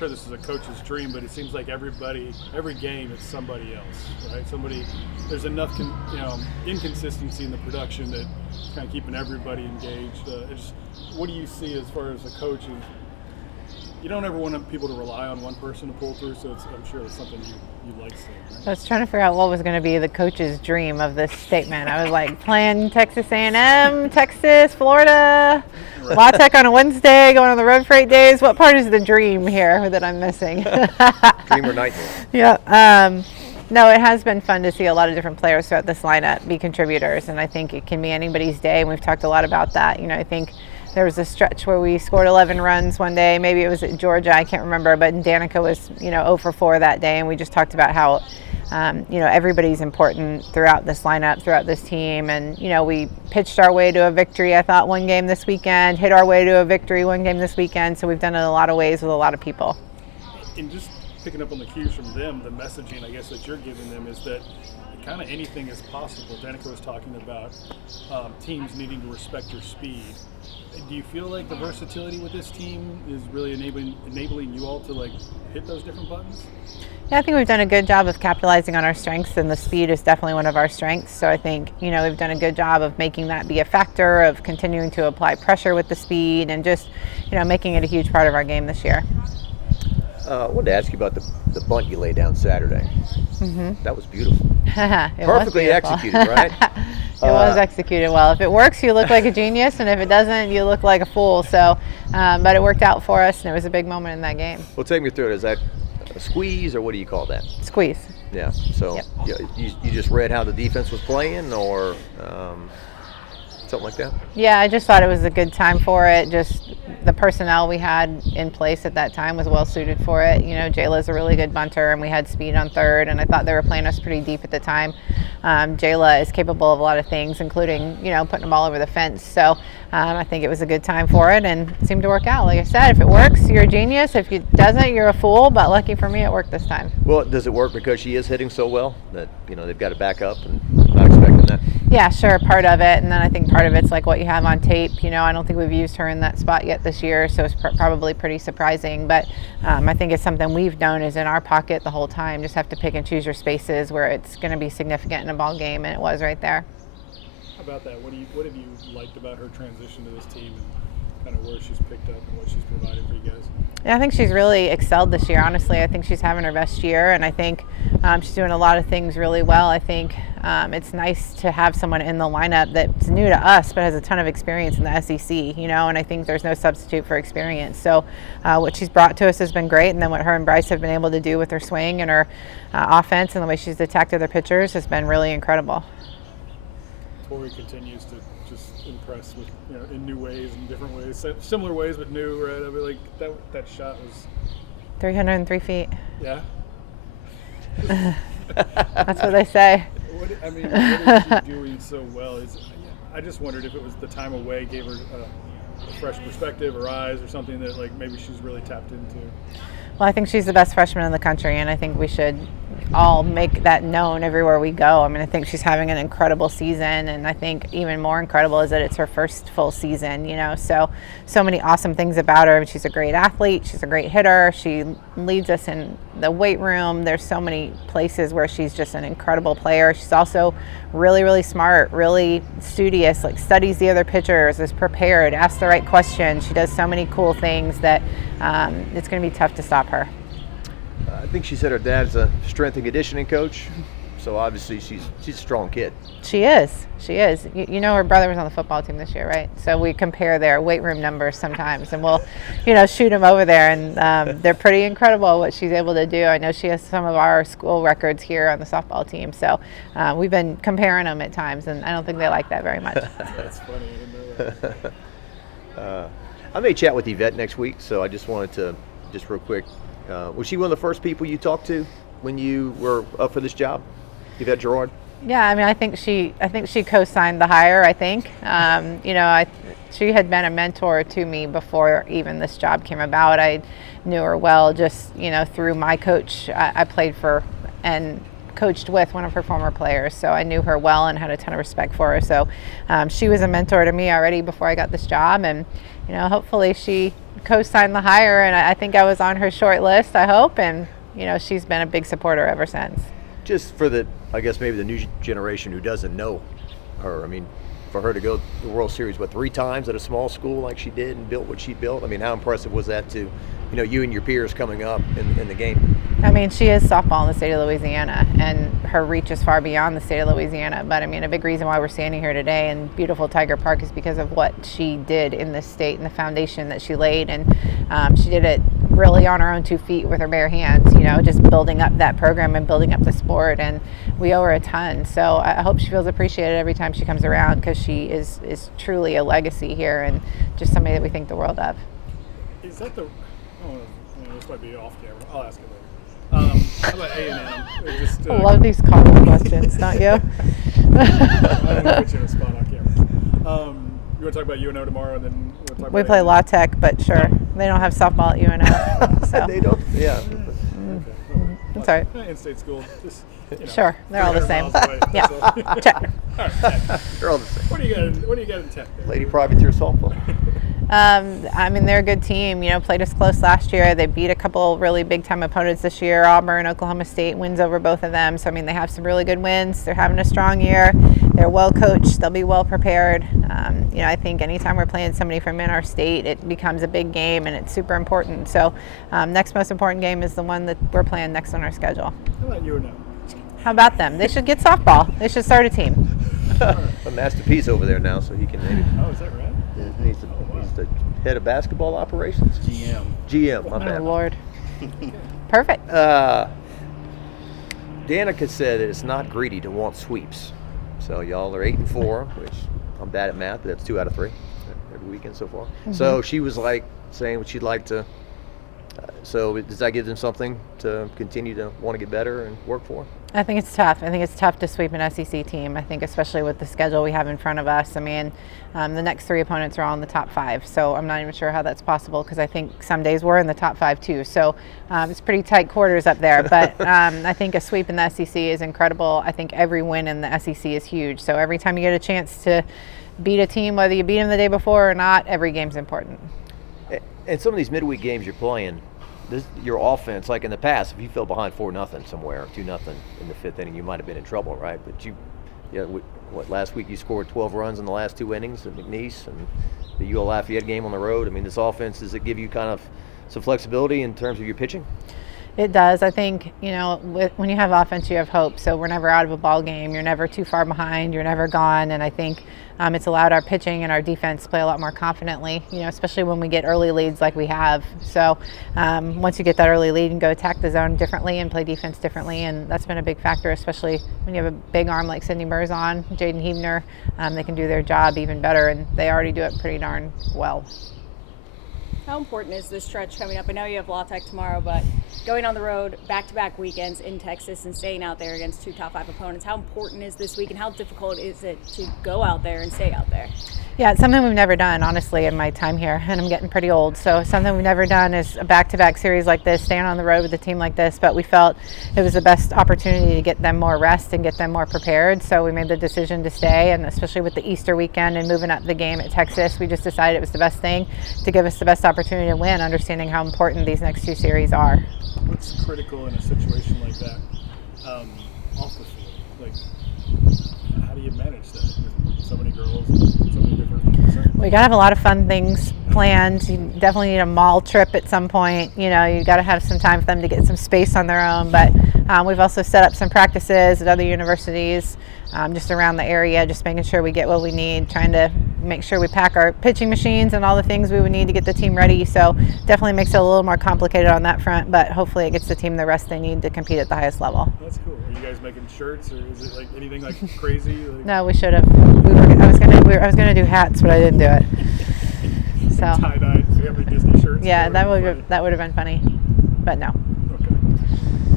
sure this is a coach's dream, but it seems like every game, it's somebody else, right? There's enough, inconsistency in the production that kind of keeping everybody engaged. What do you see as far as a coach? You don't ever want people to rely on one person to pull through, so I'm sure it's something you like seeing. Right? I was trying to figure out what was going to be the coach's dream of this statement. I was like, playing Texas A&M, Texas, Florida, right. La Tech on a Wednesday, going on the road for 8 days. What part is the dream here that I'm missing? Dream or nightmare? Yeah. No, it has been fun to see a lot of different players throughout this lineup be contributors, and I think it can be anybody's day, and we've talked a lot about that. I think there was a stretch where we scored 11 runs one day. Maybe it was at Georgia, I can't remember, but Danica was, 0 for 4 that day, and we just talked about how, everybody's important throughout this lineup, throughout this team, and, we pitched our way to a victory, I thought, one game this weekend, hit our way to a victory one game this weekend, so we've done it in a lot of ways with a lot of people. And just picking up on the cues from them, the messaging, I guess, that you're giving them is that kind of anything is possible. Danica was talking about teams needing to respect your speed. Do you feel like the versatility with this team is really enabling you all to hit those different buttons? Yeah, I think we've done a good job of capitalizing on our strengths, and the speed is definitely one of our strengths. So I think, we've done a good job of making that be a factor, of continuing to apply pressure with the speed, and just, making it a huge part of our game this year. I wanted to ask you about the bunt you laid down Saturday. Mm-hmm. That was beautiful. Perfectly executed, right? It was executed well. If it works, you look like a genius, and if it doesn't, you look like a fool. So, but it worked out for us, and it was a big moment in that game. Well, take me through it. Is that a squeeze, or what do you call that? Squeeze. Yeah. So yep. You just read how the defense was playing, or something like that? Yeah, I just thought it was a good time for it. Just the personnel we had in place at that time was well suited for it. Jayla's a really good bunter, and we had speed on third, and I thought they were playing us pretty deep at the time. Jayla is capable of a lot of things, including, putting the ball over the fence. So I think it was a good time for it, and it seemed to work out. Like I said, if it works, you're a genius. If it doesn't, you're a fool, but lucky for me, it worked this time. Well, does it work because she is hitting so well that, they've got to back up and not expecting that? Yeah, sure, part of it, and then I think part of it's like what you have on tape. I don't think we've used her in that spot yet this year, so it's probably pretty surprising, but I think it's something we've known is in our pocket the whole time. Just have to pick and choose your spaces where it's going to be significant in a ball game, and it was right there. How about that? What have you liked about her transition to this team and kind of where she's picked up and what she's provided for you guys? Yeah, I think she's really excelled this year. Honestly, I think she's having her best year, and I think she's doing a lot of things really well. I think it's nice to have someone in the lineup that's new to us but has a ton of experience in the SEC, and I think there's no substitute for experience. So what she's brought to us has been great, and then what her and Bryce have been able to do with her swing and her offense and the way she's attacked other pitchers has been really incredible. Tori continues to just impress with, in new ways and different ways, similar ways but new, right? I mean, that shot was 303 feet. Yeah. That's what they say. What is she doing so well? I just wondered if it was the time away gave her a fresh perspective or eyes or something that maybe she's really tapped into. Well, I think she's the best freshman in the country, and I think we should all make that known everywhere we go. I think she's having an incredible season, and I think even more incredible is that it's her first full season, so many awesome things about her. She's a great athlete. She's a great hitter. She leads us in the weight room. There's so many places where she's just an incredible player. She's also really, really smart, really studious, studies the other pitchers, is prepared, asks the right questions. She does so many cool things that it's going to be tough to stop her. I think she said her dad's a strength and conditioning coach, so obviously she's a strong kid. She is. Her brother was on the football team this year, right? So we compare their weight room numbers sometimes, and we'll, shoot them over there, and they're pretty incredible what she's able to do. I know she has some of our school records here on the softball team, so we've been comparing them at times, and I don't think they like that very much. That's funny. I didn't know that. I may chat with Yvette next week, so I just wanted to, just real quick, was she one of the first people you talked to when you were up for this job, Yvette Gerard? Yeah, I think she co-signed the hire. I think, she had been a mentor to me before even this job came about. I knew her well, just through my coach. I played for and coached with one of her former players, so I knew her well and had a ton of respect for her. So she was a mentor to me already before I got this job, and hopefully she co-signed the hire, and I think I was on her short list, I hope, and she's been a big supporter ever since. Just for I guess maybe the new generation who doesn't know her, I mean, for her to go to the World Series, 3 times at a small school like she did and built what she built, I mean, how impressive was that to, you and your peers coming up in the game? I mean, she is softball in the state of Louisiana, and her reach is far beyond the state of Louisiana. But I mean, a big reason why we're standing here today in beautiful Tiger Park is because of what she did in this state and the foundation that she laid. And she did it really on her own 2 feet with her bare hands, just building up that program and building up the sport. And we owe her a ton. So I hope she feels appreciated every time she comes around, because she is truly a legacy here and just somebody that we think the world of. Is that this might be off camera. I'll ask it later. How about A&M? I love these common questions, don't you? I don't want to put you in a spot on camera. You want to talk about UNO tomorrow, and then we'll talk about We play A&M? La Tech, but sure. They don't have softball at UNO. So. They don't, yeah. Okay. That's all right. In-state school. Just, Sure, they're all the 300 same. miles away, Yeah, that's all. check. All right, Tech. They're all the same. What do you got in Tech there? Lady Privateer softball. I mean, they're a good team. Played us close last year. They beat a couple really big-time opponents this year. Auburn, Oklahoma State wins over both of them. So, I mean, they have some really good wins. They're having a strong year. They're well coached. They'll be well prepared. I think anytime we're playing somebody from in our state, it becomes a big game, and it's super important. So, next most important game is the one that we're playing next on our schedule. How about UNO? How about them? They should get softball. They should start a team. But Master P's over there now, so he can maybe. Oh, is that right? He's the head of basketball operations. GM, my Oh, bad. Lord. Perfect. Danica said that it's not greedy to want sweeps. So y'all are 8-4, which I'm bad at math, but that's 2 out of 3 every weekend so far. Mm-hmm. So she was saying what she'd like to. So does that give them something to continue to want to get better and work for? I think it's tough. I think it's tough to sweep an SEC team. I think especially with the schedule we have in front of us. I mean, the next 3 opponents are all in the top 5. So I'm not even sure how that's possible, because I think some days we're in the top 5 too. So it's pretty tight quarters up there. But I think a sweep in the SEC is incredible. I think every win in the SEC is huge. So every time you get a chance to beat a team, whether you beat them the day before or not, every game's important. And some of these midweek games you're playing, your offense, like in the past, if you fell behind 4-0 somewhere, or 2-0 in the 5th inning, you might have been in trouble, right? But last week you scored 12 runs in the last 2 innings at McNeese, and the UL Lafayette game on the road. I mean, this offense, does it give you kind of some flexibility in terms of your pitching? It does. I think, when you have offense, you have hope. So we're never out of a ball game. You're never too far behind. You're never gone. And I think it's allowed our pitching and our defense to play a lot more confidently, especially when we get early leads like we have. So once you get that early lead, you can go attack the zone differently and play defense differently. And that's been a big factor, especially when you have a big arm like Sydney Burzon, Jaden Huebner. They can do their job even better, and they already do it pretty darn well. How important is this stretch coming up? I know you have La Tech tomorrow, but going on the road back-to-back weekends in Texas and staying out there against 2 top 5 opponents, how important is this week, and how difficult is it to go out there and stay out there? Yeah, it's something we've never done, honestly, in my time here, and I'm getting pretty old. So something we've never done is a back-to-back series like this, staying on the road with a team like this, but we felt it was the best opportunity to get them more rest and get them more prepared. So we made the decision to stay, and especially with the Easter weekend and moving up the game at Texas, we just decided it was the best thing to give us the best opportunity to win, understanding how important these next 2 series are. What's critical in a situation like that, off the field? Like, how do you manage that with so many girls, so many different concerns? We gotta have a lot of fun things planned. You definitely need a mall trip at some point. You gotta have some time for them to get some space on their own. But we've also set up some practices at other universities just around the area, just making sure we get what we need, trying to make sure we pack our pitching machines and all the things we would need to get the team ready. So definitely makes it a little more complicated on that front, but hopefully it gets the team the rest they need to compete at the highest level. That's cool. Are you guys making shirts, or is it like anything like crazy? Like, No, we should have. I was gonna do hats, but I didn't do it. So tie-dye family Disney shirts? yeah, or that funny? would have been funny, but no.